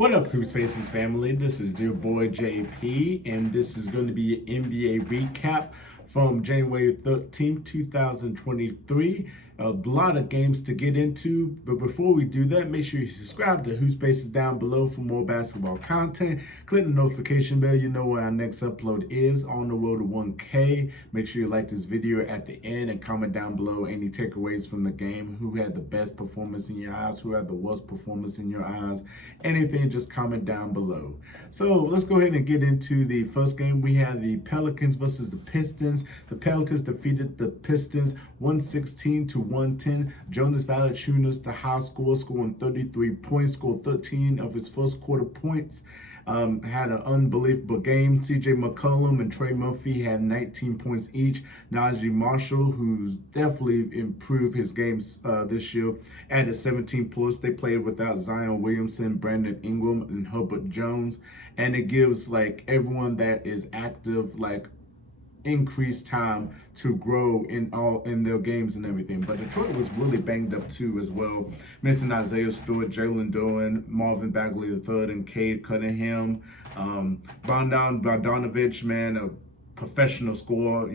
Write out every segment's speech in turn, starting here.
What up, Hoop Spaces family? This is your boy JP, and this is going to be an NBA recap from January 13th, 2023. A lot of games to get into, but before we do that, make sure you subscribe to Hoop Spaces down below for more basketball content. Click the notification bell, you know when our next upload is on the road to 1K. Make sure you like this video at the end and comment down below any takeaways from the game. Who had the best performance in your eyes? Who had the worst performance in your eyes? Anything, just comment down below. So let's go ahead and get into the first game. We had the Pelicans versus the Pistons. The Pelicans defeated the Pistons 116 to 110. Jonas Valanciunas, the high scorer, scoring 33 points, scored 13 of his first quarter points. Had an unbelievable game. CJ McCollum and Trey Murphy had 19 points each. Najee Marshall, who's definitely improved his games this year, added 17 plus. They played without Zion Williamson, Brandon Ingram, and Herbert Jones. And it gives like everyone that is active like increased time to grow in their games and everything. But Detroit was really banged up too as well. Missing Isaiah Stewart, Jalen Duren, Marvin Bagley III, and Cade Cunningham. Bogdan Bogdanovic, man, a professional scorer,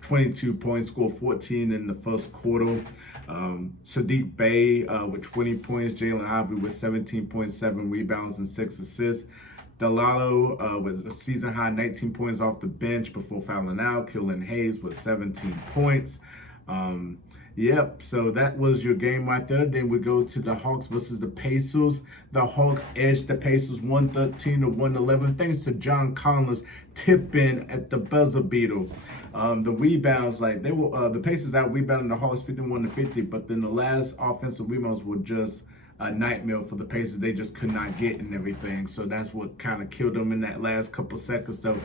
22 points, scored 14 in the first quarter. Sadiq Bey with 20 points, Jalen Ivey with 17.7 rebounds and 6 assists. Delalo with a season high 19 points off the bench before fouling out. Killian Hayes with 17 points. So that was your game right there. Then we go to the Hawks versus the Pacers. The Hawks edged the Pacers 113 to 111 thanks to John Collins tipping at the buzzer beater. The rebounds, the Pacers out rebounding the Hawks 51 to 50, but then the last offensive rebounds were just a nightmare for the Pacers. They just could not get and everything. So that's what kind of killed them in that last couple seconds. So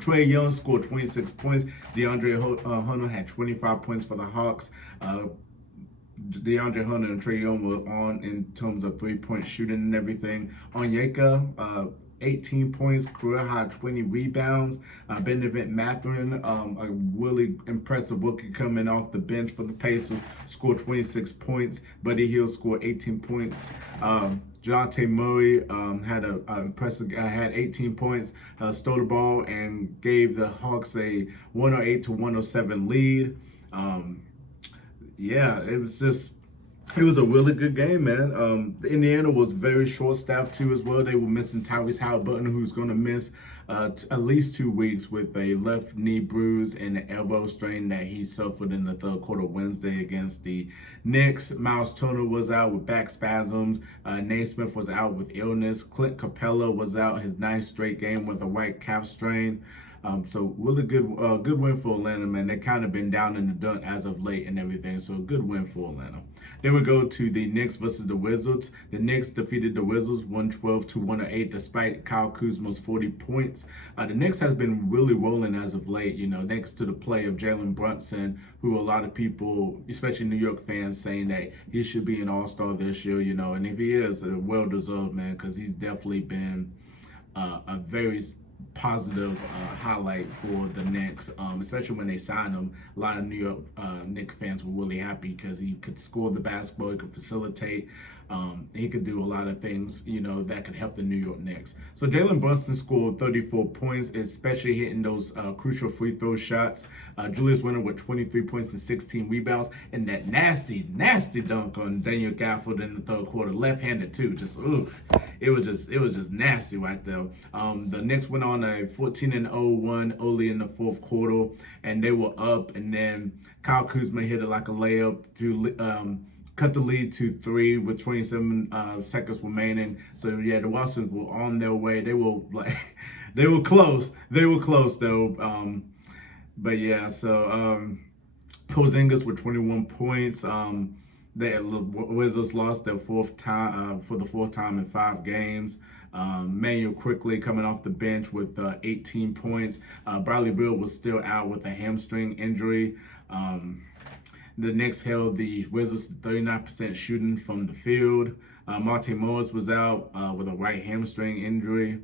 Trae Young scored 26 points. DeAndre Hunter had 25 points for the Hawks. DeAndre Hunter and Trae Young were on in terms of three-point shooting and everything. Onyeka, 18 points, career high 20 rebounds. Benedict Mathurin, a really impressive rookie coming off the bench for the Pacers, scored 26 points. Buddy Hield scored 18 points. Dejounte Murray had 18 points, stole the ball and gave the Hawks a 108 to 107 lead. It was a really good game, man. Indiana was very short-staffed too as well. They were missing Tyrese Halliburton, who's going to miss at least 2 weeks with a left knee bruise and an elbow strain that he suffered in the third quarter Wednesday against the Knicks. Miles Turner was out with back spasms. Naismith was out with illness. Clint Capella was out his 9th straight game with a right calf strain. So really good win for Atlanta, man. They kind of been down in the dirt as of late and everything. So good win for Atlanta. Then we go to the Knicks versus the Wizards. The Knicks defeated the Wizards 112 to 108 despite Kyle Kuzma's 40 points. The Knicks has been really rolling as of late, thanks to the play of Jalen Brunson, who a lot of people, especially New York fans, saying that he should be an all-star this year, and if he is, well-deserved, man, because he's definitely been a very positive highlight for the Knicks, especially when they signed him. A lot of New York Knicks fans were really happy because he could score the basketball, he could facilitate, he could do a lot of things, that could help the New York Knicks. So Jalen Brunson scored 34 points, especially hitting those crucial free throw shots. Julius Randle with 23 points and 16 rebounds, and that nasty dunk on Daniel Gafford in the third quarter, left-handed too. It was just nasty right there. The Knicks went on a 14-0 early in the fourth quarter, and they were up, and then Kyle Kuzma hit it like a layup to cut the lead to 3 with 27 seconds remaining. So yeah, the Washingtons were on their way. They were they were close. They were close though. But yeah, so Porzingis with 21 points. The Wizards lost their fourth time for the fourth time in 5 games. Manuel quickly coming off the bench with 18 points. Bradley Beal was still out with a hamstring injury. The Knicks held the Wizards 39% shooting from the field. Monte Morris was out with a right hamstring injury.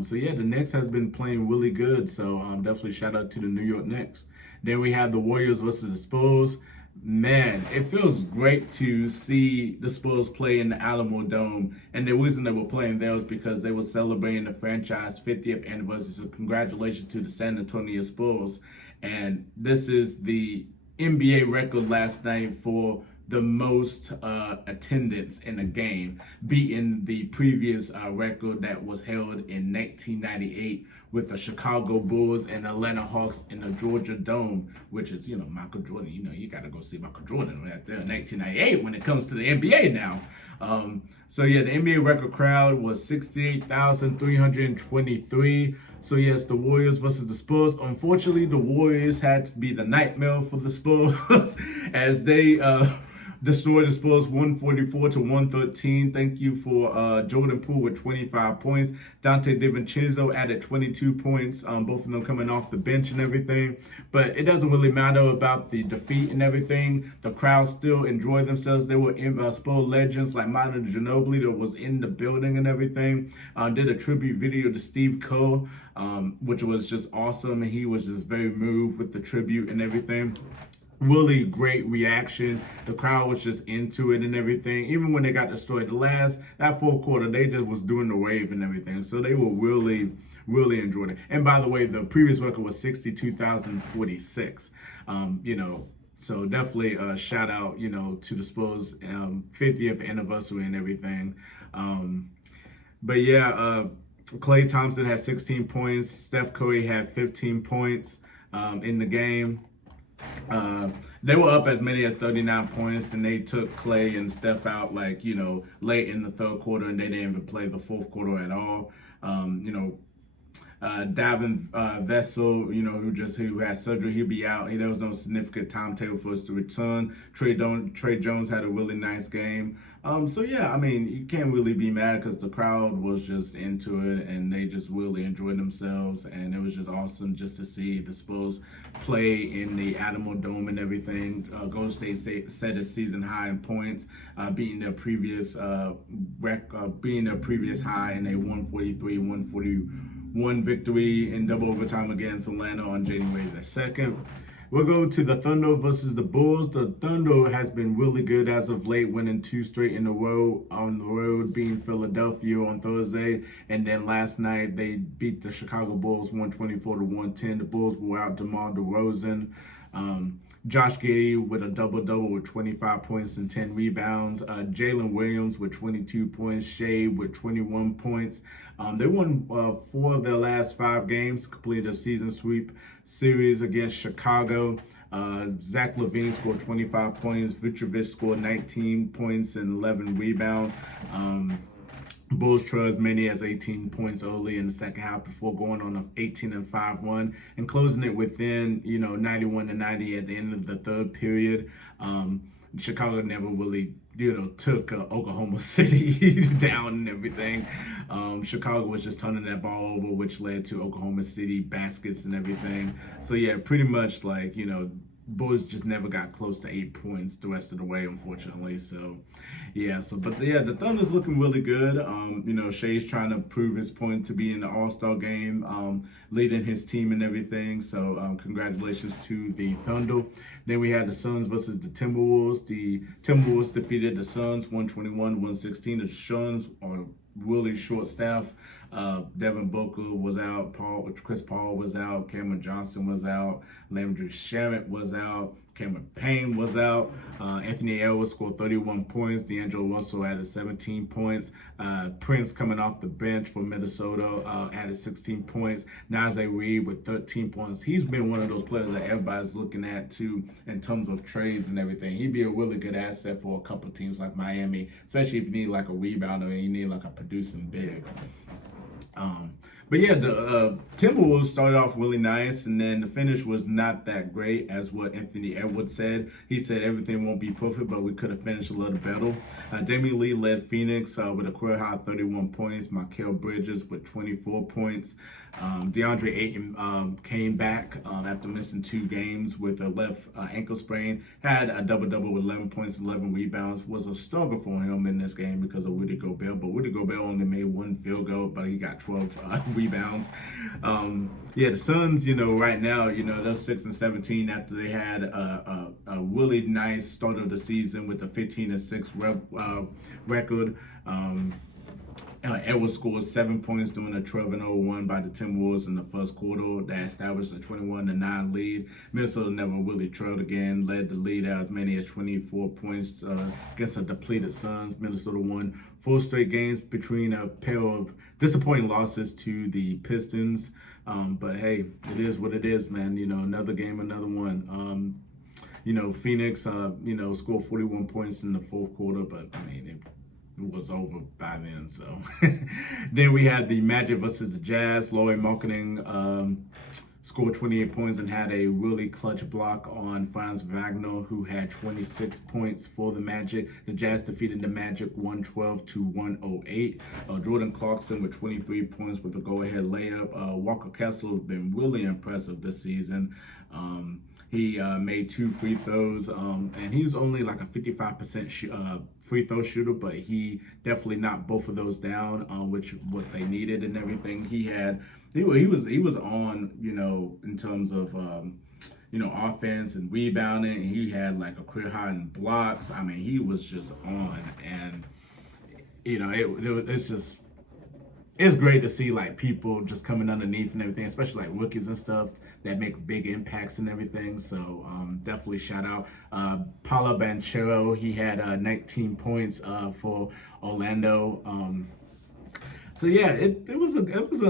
So yeah, the Knicks has been playing really good. So definitely shout out to the New York Knicks. Then we have the Warriors versus the Spurs. Man, it feels great to see the Spurs play in the Alamo Dome. And the reason they were playing there was because they were celebrating the franchise 50th anniversary. So congratulations to the San Antonio Spurs. And this is the NBA record last night for the most attendance in a game, beating the previous record that was held in 1998 with the Chicago Bulls and Atlanta Hawks in the Georgia Dome, which is, Michael Jordan. You got to go see Michael Jordan right there in 1998 when it comes to the NBA now. So yeah, the NBA record crowd was 68,323. So yes, the Warriors versus the Spurs. Unfortunately, the Warriors had to be the nightmare for the Spurs as they destroyed the Spurs 144-113. Thank you for Jordan Poole with 25 points. Dante DiVincenzo added 22 points, both of them coming off the bench and everything. But it doesn't really matter about the defeat and everything. The crowd still enjoyed themselves. They were Spurs legends like Manu Ginobili that was in the building and everything. Did a tribute video to Steve Kerr, which was just awesome. He was just very moved with the tribute and everything. Really great reaction. The crowd was just into it and everything. Even when they got destroyed, that fourth quarter, they just was doing the wave and everything. So they were really enjoying it. And by the way, the previous record was 62,046. So definitely a shout out, to the Spurs 50th anniversary and everything. But yeah, Klay Thompson had 16 points. Steph Curry had 15 points in the game. They were up as many as 39 points, and they took Klay and Steph out late in the third quarter, and they didn't even play the fourth quarter at all. Davin Vessel, who had surgery, he'll be out. There was no significant timetable for us to return. Trey Jones had a really nice game. So yeah, you can't really be mad because the crowd was just into it and they just really enjoyed themselves, and it was just awesome just to see the Spurs play in the Alamo Dome and everything. Golden State set a season high in points, beating their previous high in a 143-141 victory in double overtime against Atlanta on January the 2nd. We'll go to the Thunder versus the Bulls. The Thunder has been really good as of late, winning 2 straight in a row on the road, beating Philadelphia on Thursday. And then last night, they beat the Chicago Bulls 124-110. The Bulls were out DeMar DeRozan. Josh Giddey with a double-double with 25 points and 10 rebounds. Jalen Williams with 22 points. Shea with 21 points. They won 4 of their last 5 games, completed a season sweep series against Chicago. Zach LaVine scored 25 points. Vucevic scored 19 points and 11 rebounds. Bulls trailed as many as 18 points early in the second half before going on an 18-5 run and closing it within 91-90 at the end of the third period. Chicago never really took Oklahoma City down and everything. Chicago was just turning that ball over, which led to Oklahoma City baskets and everything. So yeah, pretty much Bulls just never got close to 8 points the rest of the way, unfortunately. So, yeah. The Thunder's looking really good. Shea's trying to prove his point to be in the All-Star game, leading his team and everything. So, congratulations to the Thunder. Then we had the Suns versus the Timberwolves. The Timberwolves defeated the Suns 121-116. The Suns are really short staff. Devin Booker was out. Chris Paul was out. Cameron Johnson was out. Landry Shamet was out. Cameron Payne was out. Anthony Edwards scored 31 points. D'Angelo Russell added 17 points. Prince coming off the bench for Minnesota added 16 points. Najee Reed with 13 points. He's been one of those players that everybody's looking at too in terms of trades and everything. He'd be a really good asset for a couple teams like Miami, especially if you need a rebounder and you need a producing big. But yeah, the Timberwolves started off really nice, and then the finish was not that great, as what Anthony Edwards said. He said everything won't be perfect, but we could have finished a little better. Damian Lee led Phoenix with a career high 31 points. Mikal Bridges with 24 points. DeAndre Ayton came back after missing 2 games with a left ankle sprain. Had a double-double with 11 points and 11 rebounds. Was a struggle for him in this game because of Rudy Gobert, but Rudy Gobert only made 1 field goal, but he got 12 rebounds. Yeah, the Suns, right now, they're 6-17 after they had a really nice start of the season with a 15-6 record. Edwards scored 7 points during a 12-0 by the Timberwolves in the first quarter that established a 21-9 lead. Minnesota never really trailed again, led the lead out as many as 24 points against a depleted Suns. Minnesota won 4 straight games between a pair of disappointing losses to the Pistons. But hey, it is what it is, man. Another game, another one. Phoenix, scored 41 points in the fourth quarter, but I mean, it was over by then. So then we had the Magic versus the Jazz. Lauri Markkanen scored 28 points and had a really clutch block on Franz Wagner, who had 26 points for the Magic. The Jazz defeated the Magic 112-108. Jordan Clarkson with 23 points with a go-ahead layup. Walker Kessler has been really impressive this season. He made 2 free throws, and he's only like a 55% free throw shooter, but he definitely knocked both of those down, which what they needed and everything. He was on, in terms of offense and rebounding. He had like a career high in blocks. I mean, he was just on, and it's great to see like people just coming underneath and everything, especially like rookies and stuff that make big impacts and everything. So definitely shout out Paolo Banchero. He had 19 points for Orlando. So yeah, it was a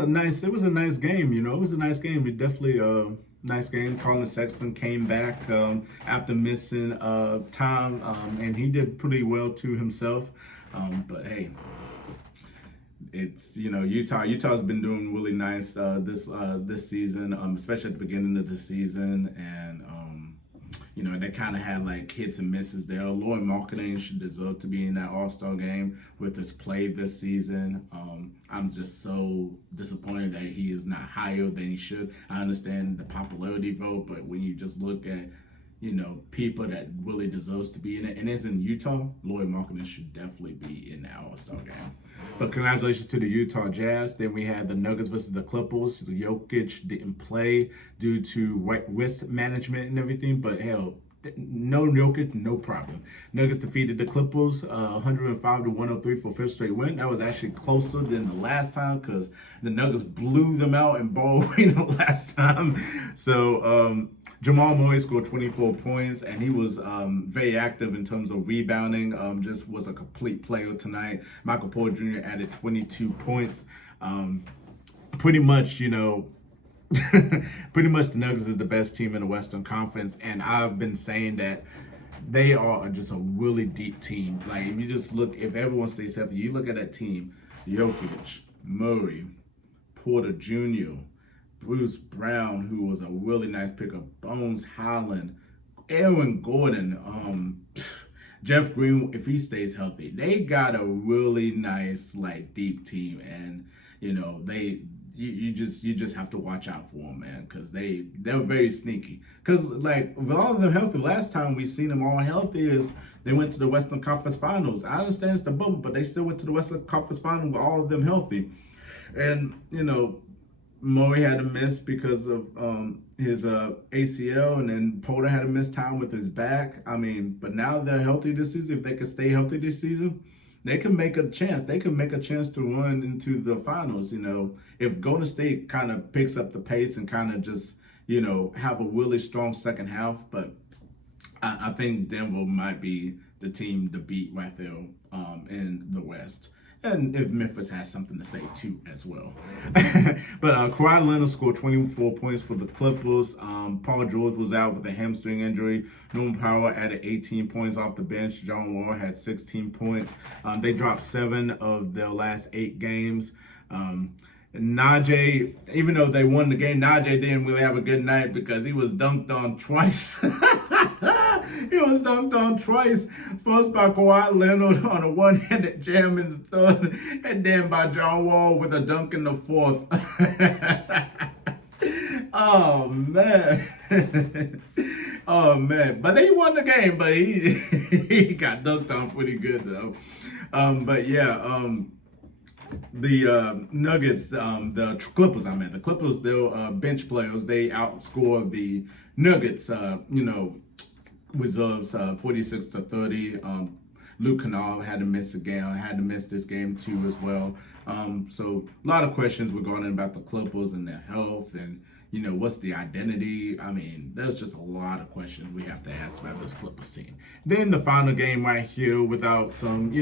nice game. It was a nice game. It definitely nice game. Colin Sexton came back after missing time, and he did pretty well to himself. But hey, it's Utah's been doing really nice this season, especially at the beginning of the season, and they kind of had like hits and misses there. Lauri Markkanen should deserve to be in that All-Star game with his play this season. I'm just so disappointed that he is not higher than he should. I understand the popularity vote, but when you just look at people that really deserves to be in it, and it's in Utah, Lauri Markkanen should definitely be in that All-Star game. But congratulations to the Utah Jazz. Then we had the Nuggets versus the Clippers. Jokic didn't play due to wrist management and everything, but hell, no Jokic, no problem. Nuggets defeated the Clippers 105-103 for 5th straight win. That was actually closer than the last time because the Nuggets blew them out in ball arena last time. So Jamal Murray scored 24 points, and he was very active in terms of rebounding. Just was a complete player tonight. Michael Porter Jr. added 22 points. Pretty much, pretty much the Nuggets is the best team in the Western Conference, and I've been saying that they are just a really deep team. Like, if you just look, if everyone stays healthy, you look at that team: Jokic, Murray, Porter Jr., Bruce Brown, who was a really nice pickup, Bones Highland, Aaron Gordon, Jeff Green, if he stays healthy. They got a really nice, like, deep team, and you just have to watch out for them, man, because they're very sneaky. Because like with all of them healthy, last time we seen them all healthy is they went to the Western Conference Finals. I understand it's the bubble, but they still went to the Western Conference Finals with all of them healthy. And Murray had to miss because of his ACL, and then Porter had to miss time with his back. I mean, but now they're healthy this season. If they can stay healthy this season, they can make a chance. They can make a chance to run into the finals. If Golden State kind of picks up the pace and kind of just, have a really strong second half. But I think Denver might be the team to beat right there in the West. And if Memphis has something to say too as well. But Kawhi Leonard scored 24 points for the Clippers. Paul George was out with a hamstring injury. Norman Powell added 18 points off the bench. John Wall had 16 points. They dropped 7 of their last 8 games. Najee, even though they won the game, Najee didn't really have a good night because he was dunked on twice. He was dunked on twice. First by Kawhi Leonard on a one-handed jam in the third, and then by John Wall with a dunk in the fourth. Oh, man. Oh, man. But he won the game, but he got dunked on pretty good, though. But, yeah, The Nuggets, the Clippers, the Clippers, their bench players, they outscore the Nuggets, reserves 46-30. Luke Kennard had to miss a game, had to miss this game too as well. So a lot of questions regarding about the Clippers and their health and what's the identity. I mean, there's just a lot of questions we have to ask about this Clippers team. Then the final game right here, without some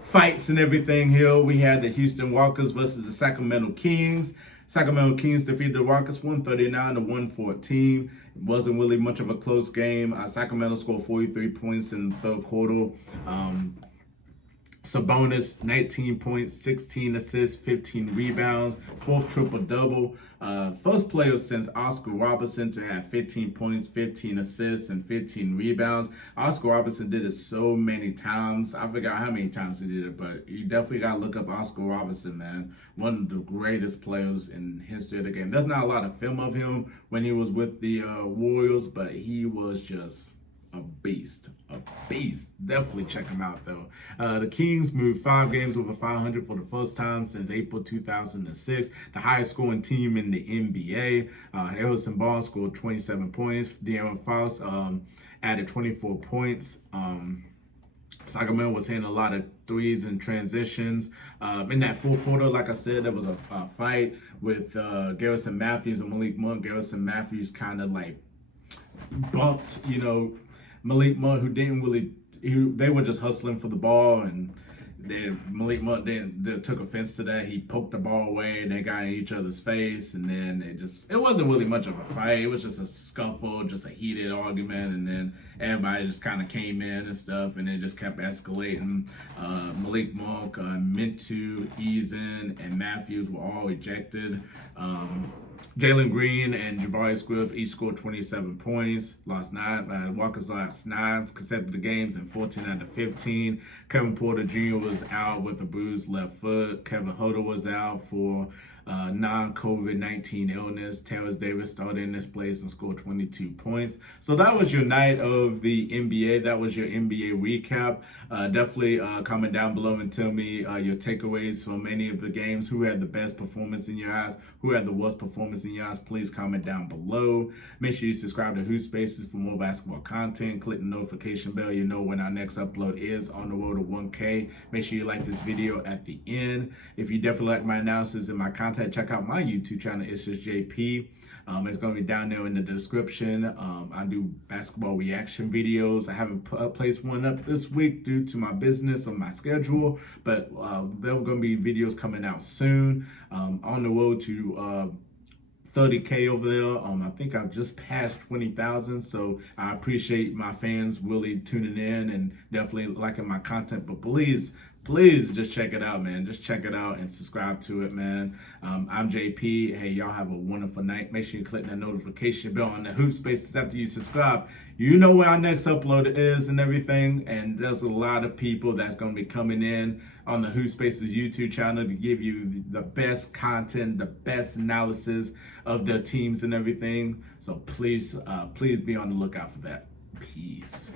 fights and everything here, we had the Houston Rockets versus the Sacramento Kings. Sacramento Kings defeated the Rockets 139-114. It wasn't really much of a close game. Sacramento scored 43 points in the third quarter. Sabonis, 19 points, 16 assists, 15 rebounds, fourth triple-double. First player since Oscar Robertson to have 15 points, 15 assists, and 15 rebounds. Oscar Robertson did it so many times. I forgot how many times he did it, but you definitely got to look up Oscar Robertson, man. One of the greatest players in history of the game. There's not a lot of film of him when he was with the Warriors, but he was just a beast. Definitely check him out though. The Kings moved 5 games over 500 for the first time since April 2006. The highest scoring team in the NBA. Harrison Barnes scored 27 points. De'Aaron Fox added 24 points. Sacramento was hitting a lot of threes and transitions. In that fourth quarter, like I said, there was a fight with Garrison Matthews and Malik Monk. Garrison Matthews kind of like bumped, Malik Monk, who didn't really, they were just hustling for the ball, and then Malik Monk then took offense to that. He poked the ball away, and they got in each other's face, and then it wasn't really much of a fight. It was just a scuffle, just a heated argument, and then everybody just kind of came in and stuff, and it just kept escalating. Malik Monk, Mintu, Eason, and Matthews were all ejected. Jalen Green and Jabari Swift each scored 27 points. Walker's lost 9 consecutive games and 14-15. Kevin Porter Jr. was out with a bruised left foot. Kevin Huerter was out for non-COVID-19 illness. Terrence Davis started in this place and scored 22 points. So that was your night of the NBA. That was your NBA recap. Definitely comment down below and tell me your takeaways from any of the games. Who had the best performance in your eyes? Who had the worst performance in your eyes? Please comment down below. Make sure you subscribe to Hoop Spaces for more basketball content. Click the notification bell. You know when our next upload is. On the road to 1K. Make sure you like this video at the end. If you definitely like my analysis and my content, check out my YouTube channel. It's just JP. It's going to be down there in the description. I do basketball reaction videos. I haven't placed one up this week due to my business or my schedule, but there are going to be videos coming out soon. On the road to 30K over there. I think I've just passed 20,000, so I appreciate my fans really tuning in and definitely liking my content. But please just check it out, man. Just check it out and subscribe to it, man. I'm JP. Hey, y'all have a wonderful night. Make sure you click that notification bell on the Hoop Spaces after you subscribe. You know where our next upload is and everything. And there's a lot of people that's going to be coming in on the Hoop Spaces YouTube channel to give you the best content, the best analysis of their teams and everything. So please be on the lookout for that. Peace.